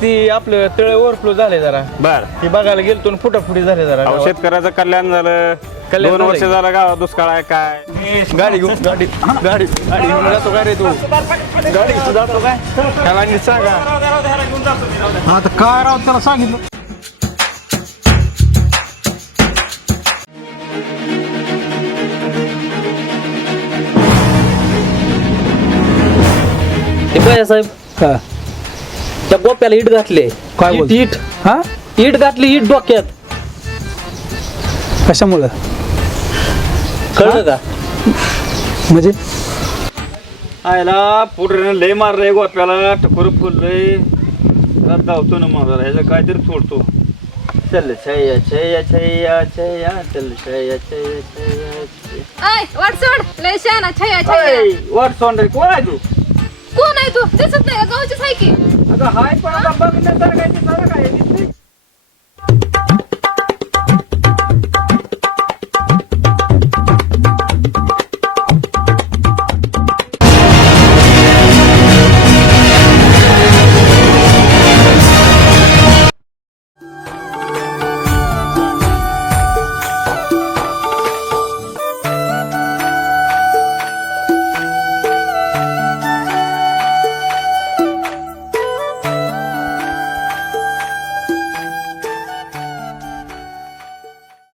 ती आपलं तळ ओव्हरफ्लो झाले जरा बर ती बघायला गेलतो फुटाफुटी झाले जरा अहो, गावात. शेतकऱ्याचं कल्याण झालं. कल्याण 2 वर्ष झालंय. झालं गावात दुष्काळ आहे काय. गाडी घेऊन गाडी गाडी गाडी घेऊन जातो काय रे तू गाडी घेऊन जातो काय त्याला नीट सांगा आता काय राव त्याला सांगितलं. ते साहेब हा, त्या गोप्याला इट घातले. काय इट बोलतो? इट हा इट घातली इट डोक्यात. कशामुळं कळलं का? म्हणजे आयला पुढे लय मारलंय गोप्याला टकोर फुललंय धावतो ना माझा ह्याचं काहीतरी सोडतो. चल छय्या छय्या छय्या छय्या चल छय्या छय्या छय्या आय वाट सोड लय शहाणा छया छया वाट सोंडे कोण आहे तू? कोण आहे तू दिसत नाही का गावचीच आहे की अगं हाय पण आता बघण्यासारखं काय ते सारं काय दिसतंय.